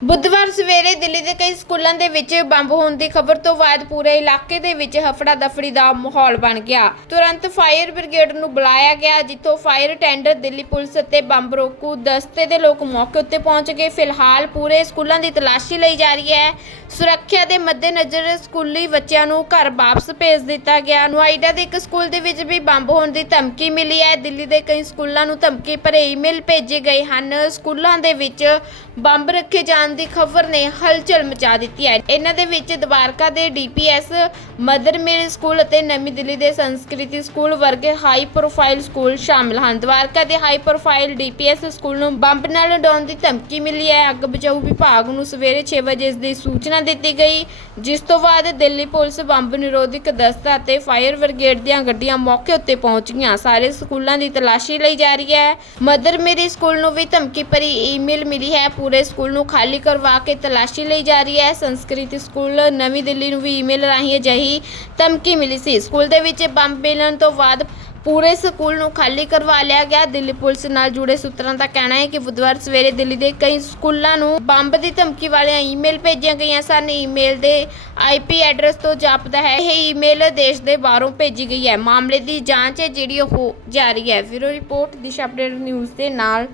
ਬੁੱਧਵਾਰ ਸਵੇਰੇ ਦਿੱਲੀ ਦੇ ਕਈ ਸਕੂਲਾਂ ਦੇ ਵਿੱਚ ਬੰਬ ਹੋਣ ਦੀ ਖਬਰ ਤੋਂ ਬਾਅਦ ਪੂਰੇ ਇਲਾਕੇ ਦੇ ਵਿੱਚ ਹਫੜਾ ਦਫੜੀ ਦਾ ਮਾਹੌਲ ਬਣ ਗਿਆ। ਤੁਰੰਤ ਫਾਇਰ ਬ੍ਰਿਗੇਡ ਨੂੰ ਬੁਲਾਇਆ ਗਿਆ, ਜਿੱਥੋਂ ਫਾਇਰ ਟੈਂਡਰ, ਦਿੱਲੀ ਪੁਲਿਸ ਅਤੇ ਬੰਬ ਰੋਕੂ ਦਸਤੇ ਦੇ ਲੋਕ ਮੌਕੇ ਉੱਤੇ ਪਹੁੰਚ ਗਏ। ਫਿਲਹਾਲ ਪੂਰੇ ਸਕੂਲਾਂ ਦੀ ਤਲਾਸ਼ੀ ਲਈ ਜਾ ਰਹੀ ਹੈ। ਸੁਰੱਖਿਆ ਦੇ ਮੱਦੇਨਜ਼ਰ ਸਕੂਲੀ ਬੱਚਿਆਂ ਨੂੰ ਘਰ ਵਾਪਸ ਭੇਜ ਦਿੱਤਾ ਗਿਆ। ਨੋਇਡਾ ਦੇ ਇੱਕ ਸਕੂਲ ਦੇ ਵਿੱਚ ਵੀ ਬੰਬ ਹੋਣ ਦੀ ਧਮਕੀ ਮਿਲੀ ਹੈ। ਦਿੱਲੀ ਦੇ ਕਈ ਸਕੂਲਾਂ ਨੂੰ ਧਮਕੀ ਭਰੇ ਈਮੇਲ ਭੇਜੇ ਗਏ ਹਨ। ਸਕੂਲਾਂ ਦੇ ਵਿੱਚ ਬੰਬ ਰੱਖੇ ਜਾਣ ਦੀ ਖਬਰ ਨੇ ਹਲਚਲ ਮਚਾ ਦਿੱਤੀ ਹੈ। ਇਹਨਾਂ ਦੇ ਵਿੱਚ ਦਵਾਰਕਾ ਦੇ ਡੀਪੀਐਸ, ਮਦਰ ਮੇਰੀ ਸਕੂਲ ਅਤੇ ਨਵੀਂ ਦਿੱਲੀ ਦੇ ਸੰਸਕ੍ਰਿਤੀ ਸਕੂਲ ਵਰਗੇ ਹਾਈ ਪ੍ਰੋਫਾਈਲ ਸਕੂਲ ਸ਼ਾਮਲ ਹਨ। ਦਵਾਰਕਾ ਦੇ ਹਾਈ ਪ੍ਰੋਫਾਈਲ ਡੀਪੀਐਸ ਸਕੂਲ ਨੂੰ ਬੰਬ ਨਾਲ ਉਡਾਉਣ ਦੀ ਧਮਕੀ ਮਿਲੀ ਹੈ। ਅੱਗ ਬਚਾਊ ਵਿਭਾਗ ਨੂੰ ਸਵੇਰੇ 6 ਵਜੇ ਇਸ ਦੀ ਸੂਚਨਾ ਦਿੱਤੀ ਗਈ, ਜਿਸ ਤੋਂ ਬਾਅਦ ਦਿੱਲੀ ਪੁਲਿਸ ਬੰਬ ਨਿਰੋਧਕ ਦਸਤਾ ਅਤੇ ਫਾਇਰ ਬ੍ਰਿਗੇਡ ਦੀਆਂ ਗੱਡੀਆਂ ਮੌਕੇ ਉੱਤੇ ਪਹੁੰਚ ਸਾਰੇ ਸਕੂਲਾਂ ਦੀ ਤਲਾਸ਼ੀ ਲਈ ਜਾ ਰਹੀ ਹੈ। ਮਦਰ ਮੇਰੀ ਸਕੂਲ ਨੂੰ ਵੀ ਧਮਕੀ ਭਰੀ ਈਮੇਲ ਮਿਲੀ ਹੈ। ਪੂਰੇ ਸਕੂਲ ਨੂੰ ਖਾਲੀ ਕਰਵਾ ਕੇ ਤਲਾਸ਼ੀ ਲਈ ਜਾ ਰਹੀ ਹੈ। ਸੰਸਕ੍ਰਿਤੀ ਸਕੂਲ ਨਵੀਂ ਦਿੱਲੀ ਨੂੰ ਵੀ ਈਮੇਲ ਰਾਹੀਂ ਅਜਿਹੀ ਧਮਕੀ ਮਿਲੀ ਸੀ। ਸਕੂਲ ਦੇ ਵਿੱਚ ਬੰਬ ਮਿਲਣ ਤੋਂ ਬਾਅਦ ਪੂਰੇ ਸਕੂਲ ਨੂੰ ਖਾਲੀ ਕਰਵਾ ਲਿਆ ਗਿਆ। ਦਿੱਲੀ ਪੁਲਿਸ ਨਾਲ ਜੁੜੇ ਸੂਤਰਾਂ ਦਾ ਕਹਿਣਾ ਹੈ ਕਿ ਬੁੱਧਵਾਰ ਸਵੇਰੇ ਦਿੱਲੀ ਦੇ ਕਈ ਸਕੂਲਾਂ ਨੂੰ ਬੰਬ ਦੀ ਧਮਕੀ ਵਾਲੀਆਂ ਈਮੇਲ ਭੇਜੀਆਂ ਗਈਆਂ ਸਨ। ਈਮੇਲ ਦੇ ਆਈਪੀ ਐਡਰੈਸ ਤੋਂ ਜਾਪਦਾ ਹੈ, ਇਹ ਈਮੇਲ ਦੇਸ਼ ਦੇ ਬਾਹਰੋਂ ਭੇਜੀ ਗਈ ਹੈ। ਮਾਮਲੇ ਦੀ ਜਾਂਚ ਹੈ ਜਿਹੜੀ ਉਹ ਜਾਰੀ ਹੈ। Bureau report, Disha update news ਦੇ ਨਾਲ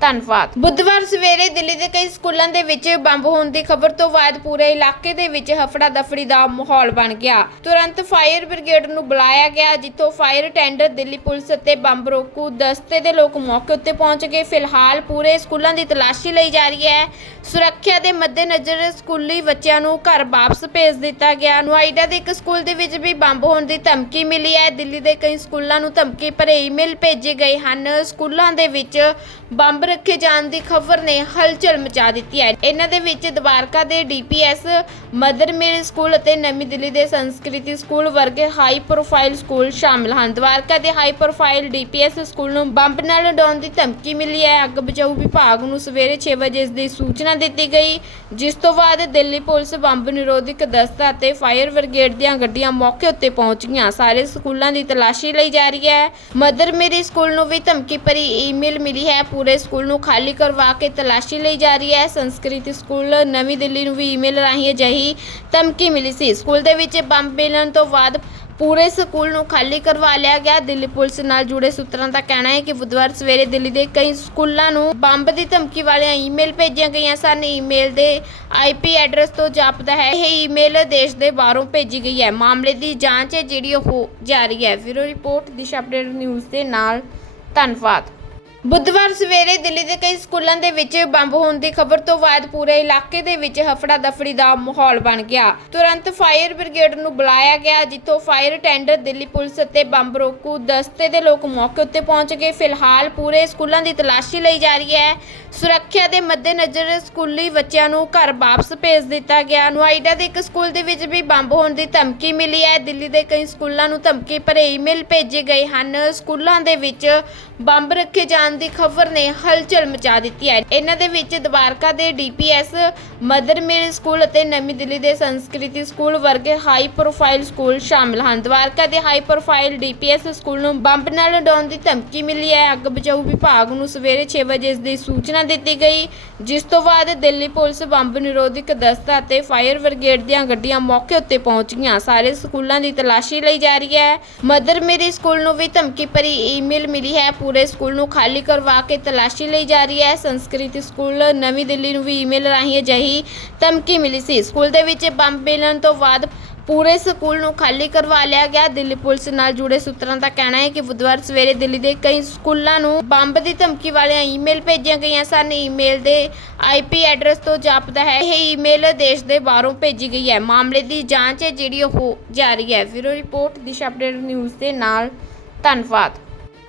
ਧੰਨਵਾਦ। ਬੁੱਧਵਾਰ ਸਵੇਰੇ ਦਿੱਲੀ ਦੇ ਕਈ ਸਕੂਲਾਂ ਦੇ ਵਿੱਚ ਬੰਬ ਹੋਣ ਦੀ ਖਬਰ ਤੋਂ ਬਾਅਦ ਪੂਰੇ ਇਲਾਕੇ ਦੇ ਵਿੱਚ ਹਫੜਾ ਦਫੜੀ ਦਾ ਮਾਹੌਲ ਬਣ ਗਿਆ। ਤੁਰੰਤ ਫਾਇਰ ਬ੍ਰਿਗੇਡ ਨੂੰ ਬੁਲਾਇਆ ਗਿਆ, ਜਿੱਥੋਂ ਫਾਇਰ ਟੈਂਡਰ, ਦਿੱਲੀ ਪੁਲਿਸ ਅਤੇ ਬੰਬ ਰੋਕੂ ਦਸਤੇ ਦੇ ਲੋਕ ਮੌਕੇ ਉੱਤੇ ਪਹੁੰਚ ਗਏ। ਫਿਲਹਾਲ ਪੂਰੇ ਸਕੂਲਾਂ ਦੀ ਤਲਾਸ਼ੀ ਲਈ ਜਾ ਰਹੀ ਹੈ। ਸੁਰੱਖਿਆ ਦੇ ਮੱਦੇਨਜ਼ਰ ਸਕੂਲੀ ਬੱਚਿਆਂ ਨੂੰ ਘਰ ਵਾਪਸ ਭੇਜ ਦਿੱਤਾ ਗਿਆ। ਨੋਇਡਾ ਦੇ ਇੱਕ ਸਕੂਲ ਦੇ ਵਿੱਚ ਵੀ ਬੰਬ ਹੋਣ ਦੀ ਧਮਕੀ ਮਿਲੀ ਹੈ। ਦਿੱਲੀ ਦੇ ਕਈ ਸਕੂਲਾਂ ਨੂੰ ਧਮਕੀ ਭਰੇ ਈਮੇਲ ਭੇਜੇ ਗਏ ਹਨ। ਸਕੂਲਾਂ ਦੇ ਵਿੱਚ ਬੰਬ ਰੱਖੇ ਜਾਣ ਦੀ ਖਬਰ ਨੇ ਹਲਚਲ ਮਚਾ ਦਿੱਤੀ ਹੈ। ਇਹਨਾਂ ਦੇ ਵਿੱਚ ਦਵਾਰਕਾ ਦੇ ਡੀਪੀਐਸ ਮਦਰ ਮੇਰੀ ਸਕੂਲ ਅਤੇ ਨਵੀਂ ਦਿੱਲੀ ਦੇ ਸੰਸਕ੍ਰਿਤੀ ਸਕੂਲ ਵਰਗੇ ਹਾਈ ਪ੍ਰੋਫਾਈਲ ਸਕੂਲ ਸ਼ਾਮਲ ਹਨ। ਦਵਾਰਕਾ ਦੇ ਹਾਈ ਪ੍ਰੋਫਾਈਲ ਡੀਪੀਐਸ ਸਕੂਲ ਨੂੰ ਬੰਬ ਨਾਲ ਉਡਾਉਣ ਦੀ ਧਮਕੀ ਮਿਲੀ ਹੈ। ਅੱਗ ਬਚਾਊ ਵਿਭਾਗ ਨੂੰ ਸਵੇਰੇ 6 ਵਜੇ ਇਸ ਦੀ ਸੂਚਨਾ ਦਿੱਤੀ ਗਈ, ਜਿਸ ਤੋਂ ਬਾਅਦ ਦਿੱਲੀ ਪੁਲਿਸ ਬੰਬ ਨਿਰੋਧਕ ਦਸਤਾ ਅਤੇ ਫਾਇਰ ਬ੍ਰਿਗੇਡ ਦੀਆਂ ਗੱਡੀਆਂ ਮੌਕੇ ਉੱਤੇ ਪਹੁੰਚ ਗਈਆਂ ਸਾਰੇ ਸਕੂਲਾਂ ਦੀ ਤਲਾਸ਼ੀ ਲਈ ਜਾ ਰਹੀ ਹੈ। ਮਦਰ ਮੇਰੀ ਸਕੂਲ ਨੂੰ ਵੀ ਧਮਕੀ ਭਰੀ ਈਮੇਲ ਮਿਲੀ ਹੈ। ਪੂਰੇ ਸਕੂਲ ਸਕੂਲ ਨੂੰ ਖਾਲੀ ਕਰਵਾ ਕੇ ਤਲਾਸ਼ੀ ਲਈ ਜਾ ਰਹੀ ਹੈ। ਸੰਸਕ੍ਰਿਤੀ ਸਕੂਲ ਨਵੀਂ ਦਿੱਲੀ ਨੂੰ ਵੀ ਈਮੇਲ ਰਾਹੀਂ ਅਜਿਹੀ ਧਮਕੀ ਮਿਲੀ ਸੀ। ਸਕੂਲ ਦੇ ਵਿੱਚ ਬੰਬ ਮਿਲਣ ਤੋਂ ਬਾਅਦ ਪੂਰੇ ਸਕੂਲ ਨੂੰ ਖਾਲੀ ਕਰਵਾ ਲਿਆ ਗਿਆ। ਦਿੱਲੀ ਪੁਲਿਸ ਨਾਲ ਜੁੜੇ ਸੂਤਰਾਂ ਦਾ ਕਹਿਣਾ ਹੈ ਕਿ ਬੁੱਧਵਾਰ ਸਵੇਰੇ ਦਿੱਲੀ ਦੇ ਕਈ ਸਕੂਲਾਂ ਨੂੰ ਬੰਬ ਦੀ ਧਮਕੀ ਵਾਲੀਆਂ ਈਮੇਲ ਭੇਜੀਆਂ ਗਈਆਂ ਸਨ। ਈਮੇਲ ਦੇ ਆਈਪੀ ਐਡਰੈਸ ਤੋਂ ਜਾਪਦਾ ਹੈ, ਇਹ ਈਮੇਲ ਦੇਸ਼ ਦੇ ਬਾਹਰੋਂ ਭੇਜੀ ਗਈ ਹੈ। ਮਾਮਲੇ ਦੀ ਜਾਂਚ ਹੈ ਜਿਹੜੀ ਉਹ ਜਾਰੀ ਹੈ। Bureau report, Disha update news ਦੇ ਨਾਲ। ਧੰਨਵਾਦ। ਬੁੱਧਵਾਰ ਸਵੇਰੇ ਦਿੱਲੀ ਦੇ ਕਈ ਸਕੂਲਾਂ ਦੇ ਵਿੱਚ ਬੰਬ ਹੋਣ ਦੀ ਖਬਰ ਤੋਂ ਬਾਅਦ ਪੂਰੇ ਇਲਾਕੇ ਦੇ ਵਿੱਚ ਹਫੜਾ ਦਫੜੀ ਦਾ ਮਾਹੌਲ ਬਣ ਗਿਆ। ਤੁਰੰਤ ਫਾਇਰ ਬ੍ਰਿਗੇਡ ਨੂੰ ਬੁਲਾਇਆ ਗਿਆ, ਜਿੱਥੋਂ ਫਾਇਰ ਟੈਂਡਰ, ਦਿੱਲੀ ਪੁਲਿਸ ਅਤੇ ਬੰਬ ਰੋਕੂ ਦਸਤੇ ਦੇ ਲੋਕ ਮੌਕੇ ਉੱਤੇ ਪਹੁੰਚ ਗਏ। ਫਿਲਹਾਲ ਪੂਰੇ ਸਕੂਲਾਂ ਦੀ ਤਲਾਸ਼ੀ ਲਈ ਜਾ ਰਹੀ ਹੈ। ਸੁਰੱਖਿਆ ਦੇ ਮੱਦੇਨਜ਼ਰ ਸਕੂਲੀ ਬੱਚਿਆਂ ਨੂੰ ਘਰ ਵਾਪਸ ਭੇਜ ਦਿੱਤਾ ਗਿਆ। ਨੋਇਡਾ ਦੇ ਇੱਕ ਸਕੂਲ ਦੇ ਵਿੱਚ ਵੀ ਬੰਬ ਹੋਣ ਦੀ ਧਮਕੀ ਮਿਲੀ ਹੈ। ਦਿੱਲੀ ਦੇ ਕਈ ਸਕੂਲਾਂ ਨੂੰ ਧਮਕੀ ਭਰੇ ਈਮੇਲ ਭੇਜੇ ਗਏ ਹਨ। ਸਕੂਲਾਂ ਦੇ ਵਿੱਚ ਬੰਬ ਰੱਖੇ ਜਾਣ ਦੀ ਖਬਰ ਨੇ ਹਲਚਲ ਮਚਾ ਦਿੱਤੀ ਹੈ। ਇਹਨਾਂ ਦੇ ਵਿੱਚ ਦਵਾਰਕਾ ਦੇ ਡੀਪੀਐਸ, ਮਦਰ ਮੇਰੀ ਸਕੂਲ ਅਤੇ ਨਵੀਂ ਦਿੱਲੀ ਦੇ ਸੰਸਕ੍ਰਿਤੀ ਸਕੂਲ ਵਰਗੇ ਹਾਈ ਪ੍ਰੋਫਾਈਲ ਸਕੂਲ ਸ਼ਾਮਲ ਹਨ। ਦਵਾਰਕਾ ਦੇ ਹਾਈ ਪ੍ਰੋਫਾਈਲ ਡੀਪੀਐਸ ਸਕੂਲ ਨੂੰ ਬੰਬ ਨਾਲ ਉਡਾਉਣ ਦੀ ਧਮਕੀ ਮਿਲੀ ਹੈ। ਅੱਗ ਬਚਾਊ ਵਿਭਾਗ ਨੂੰ ਸਵੇਰੇ 6 ਵਜੇ ਇਸ ਦੀ ਸੂਚਨਾ ਦਿੱਤੀ ਗਈ, ਜਿਸ ਤੋਂ ਬਾਅਦ ਦਿੱਲੀ ਪੁਲਿਸ ਬੰਬ ਨਿਰੋਧਕ ਦਸਤਾ ਅਤੇ ਫਾਇਰ ਬ੍ਰਿਗੇਡ ਦੀਆਂ ਗੱਡੀਆਂ ਮੌਕੇ ਉੱਤੇ ਪਹੁੰਚ ਗਈਆਂ ਸਾਰੇ ਸਕੂਲਾਂ ਦੀ ਤਲਾਸ਼ੀ ਲਈ ਜਾ ਰਹੀ ਹੈ। ਮਦਰ ਮੇਰੀ ਸਕੂਲ ਨੂੰ ਵੀ ਧਮਕੀ ਭਰੀ ਈਮੇਲ ਮਿਲੀ ਹੈ। ਪੂਰੇ ਸਕੂਲ ਨੂੰ ਖਾਲੀ ਖਾਲੀ ਕਰਵਾ ਕੇ ਤਲਾਸ਼ੀ ਲਈ ਜਾ ਰਹੀ ਹੈ। ਸੰਸਕ੍ਰਿਤੀ ਸਕੂਲ ਨਵੀਂ ਦਿੱਲੀ ਨੂੰ ਵੀ ਈਮੇਲ ਰਾਹੀਂ ਅਜਿਹੀ ਧਮਕੀ ਮਿਲੀ ਸੀ। ਸਕੂਲ ਦੇ ਵਿੱਚ ਬੰਬ ਮਿਲਣ ਤੋਂ ਬਾਅਦ ਪੂਰੇ ਸਕੂਲ ਨੂੰ ਖਾਲੀ ਕਰਵਾ ਲਿਆ ਗਿਆ। ਦਿੱਲੀ ਪੁਲਿਸ ਨਾਲ ਜੁੜੇ ਸੂਤਰਾਂ ਦਾ ਕਹਿਣਾ ਹੈ ਕਿ ਬੁੱਧਵਾਰ ਸਵੇਰੇ ਦਿੱਲੀ ਦੇ ਕਈ ਸਕੂਲਾਂ ਨੂੰ ਬੰਬ ਦੀ ਧਮਕੀ ਵਾਲੀਆਂ ਈਮੇਲ ਭੇਜੀਆਂ ਗਈਆਂ ਸਨ। ਈਮੇਲ ਦੇ ਆਈਪੀ ਐਡਰੈਸ ਤੋਂ ਜਾਪਦਾ ਹੈ, ਇਹ ਈਮੇਲ ਦੇਸ਼ ਦੇ ਬਾਹਰੋਂ ਭੇਜੀ ਗਈ ਹੈ। ਮਾਮਲੇ ਦੀ ਜਾਂਚ ਹੈ ਜਿਹੜੀ ਉਹ ਜਾਰੀ ਹੈ। Bureau report, Disha update news ਦੇ ਨਾਲ ਧੰਨਵਾਦ।